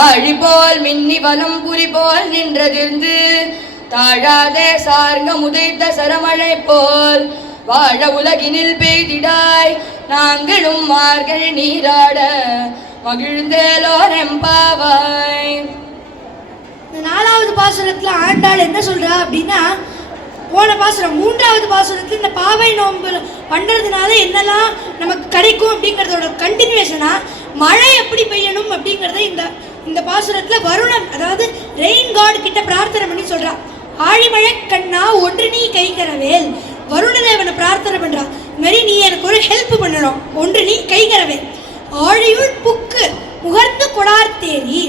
ஆழிபோல் மின்னி வலம் புரி போல் நின்றதிர்ந்து தாழாதே சார்ங்க முதைத்த சரமழை போல் வாழ உலகினில் பெய்திடாய் நாங்களும் மார்கள் நீராட மகிழ்ந்தேலோ நெம்பாவாய் இந்த நாலாவது பாசுரத்தில் ஆண்டாள் என்ன சொல்றா அப்படின்னா போன பாசுரம் மூன்றாவது பாசுரத்தில் இந்த பாவை நோம்பு பண்ணுறதுனால என்னெல்லாம் நமக்கு கிடைக்கும் அப்படிங்கிறதோட கண்டினியூஷனா மழை எப்படி பெய்யணும் அப்படிங்கிறத இந்த இந்த பாசுரத்தில் வருணன் அதாவது ரெயின் காட் கிட்ட பிரார்த்தனை பண்ணி சொல்றா ஆழிமழை கண்ணா ஒன்று நீ கைகரவேல் வருணதேவனை பிரார்த்தனை பண்றா மாதிரி நீ எனக்கு ஒரு ஹெல்ப் பண்ணணும் ஒன்று நீ கைகரவேல் ஆழியுள் புக்கு முகர்ந்து கொடார் தேரி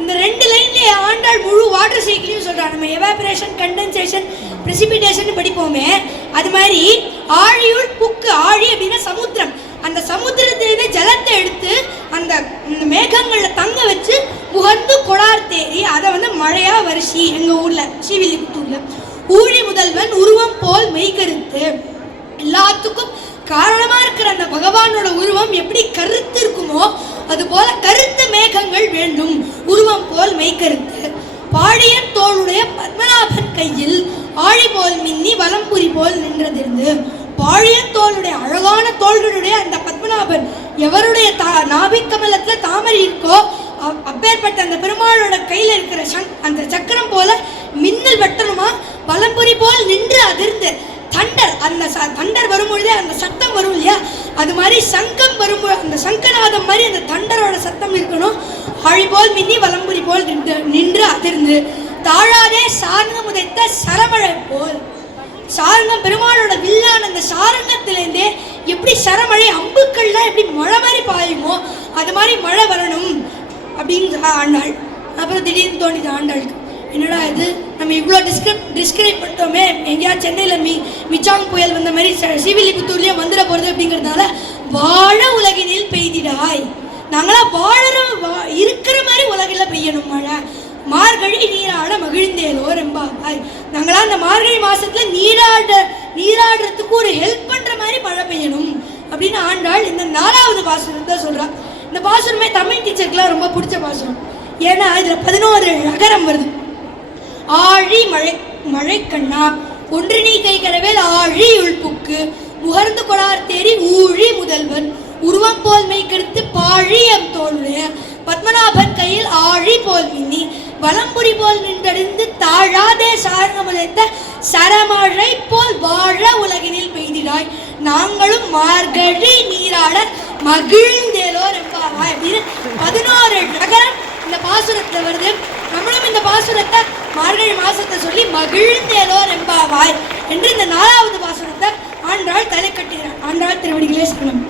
இந்த ரெண்டு லைன்ல ஆண்டாள் முழு வாட்டர் சைக்கிளையும் சொல்றா நம்ம எவாபரேஷன் கண்டென்சேஷன் பிரிசிபிடேஷன் படிப்போமே அது மாதிரி ஆழியுள் மகரிஷி எங்கள் ஊரில் ஸ்ரீவில்லிபுத்தூரில் ஊழி முதல்வன் உருவம் போல் மெய்கருத்து எல்லாத்துக்கும் காரணமாக இருக்கிற அந்த பகவானோட உருவம் எப்படி கருத்து இருக்குமோ அது போல கருத்து மேகங்கள் வேண்டும் உருவம் போல் மெய்கருத்து பாடியன் தோளுடைய பத்மநாபன் கையில் ஆழி போல் மின்னி வலம்புரி போல் நின்றதிருந்து பாழியன் தோளுடைய அழகான தோள்களுடைய அந்த பத்மநாபன் எவருடைய தா நாபிக்கமலத்தில் தாமரை இருக்கோ அப்பேற்பட்ட அந்த பெருமாளோட கையில் இருக்கிற சங் அந்த சக்கரம் போல மின்னல் வெட்டணுமா பழம்புரி போல் நின்று அதிர்ந்து தண்டர் அந்த ச தண்டர் வரும்பொழுதே அந்த சத்தம் வரும் இல்லையா அது மாதிரி சங்கம் வரும்பொழுது அந்த சங்கநாதம் மாதிரி அந்த தண்டரோட சத்தம் இருக்கணும் அழி போல் மின்னி வலம்புரி போல் நின்று நின்று அதிர்ந்து தாழாதே சாரங்கம் உதைத்த சரமழை போல் சாரங்கம் பெருமாளோட வில்லான அந்த சாரங்கத்திலேருந்தே எப்படி சரமழை அம்புக்கள்லாம் எப்படி மழை மாதிரி பாயுமோ அது மாதிரி மழை வரணும் அப்படின்னு ஆண்டாள் அப்புறம் திடீர்னு தோண்டிது ஆண்டாளுக்கு என்னடா இது நம்ம இவ்வளோ டிஸ்கிரிப் டிஸ்கிரைப் பண்ணிட்டோமே எங்கேயா சென்னையில் மி மிச்சாங் புயல் வந்த மாதிரி சிவிலிபுத்தூர்லேயே வந்துட போகிறது அப்படிங்கிறதுனால வாழ உலகினில் பெய்திடாய் நாங்களாம் வாழற வா இருக்கிற மாதிரி உலகில் பெய்யணும் மழை மார்கழி நீராட மகிழ்ந்தேலோ ரொம்ப நாங்களாம் அந்த மார்கழி மாதத்தில் நீராட நீராடுறதுக்கு ஒரு ஹெல்ப் பண்ணுற மாதிரி மழை பெய்யணும் அப்படின்னு ஆண்டாள் இந்த நாலாவது தான் சொல்கிறான் இந்த பாசுரமே தமிழ் டீச்சருக்குலாம் ரொம்ப பிடிச்ச பாசுரம் ஏன்னா இதில் பதினோரு நகரம் வருது ஆழி மழை மழை கண்ணா ஒன்று நீ கைகரவேல் ஆழி உள்புக்கு முகர்ந்து கொடார் தேரி ஊழி முதல்வன் உருவம் போல் கெடுத்து பாழி எம் தோளுடைய பத்மநாபன் கையில் ஆழி போல் மின்னி வலம்புரி போல் நின்றடைந்து தாழாதே சாரணமுதைத்த சரமழை போல் வாழ உலகினில் பெய்திடாய் நாங்களும் மார்கழி நீராட மகிழ்ந்தே ஆண்டவர் என்பாரா அப்படின்னு பதினோரு நகரம் இந்த பாசுரத்தில் வருது நம்மளும் இந்த பாசுரத்தை மார்கழி மாசத்தை சொல்லி மகிழ்ந்தேலோர் எம்பாவாய் என்று இந்த நாலாவது பாசுரத்தை ஆண்டாள் தலை கட்டுகிறார் ஆண்டாள் திருவடிகளே சொல்லணும்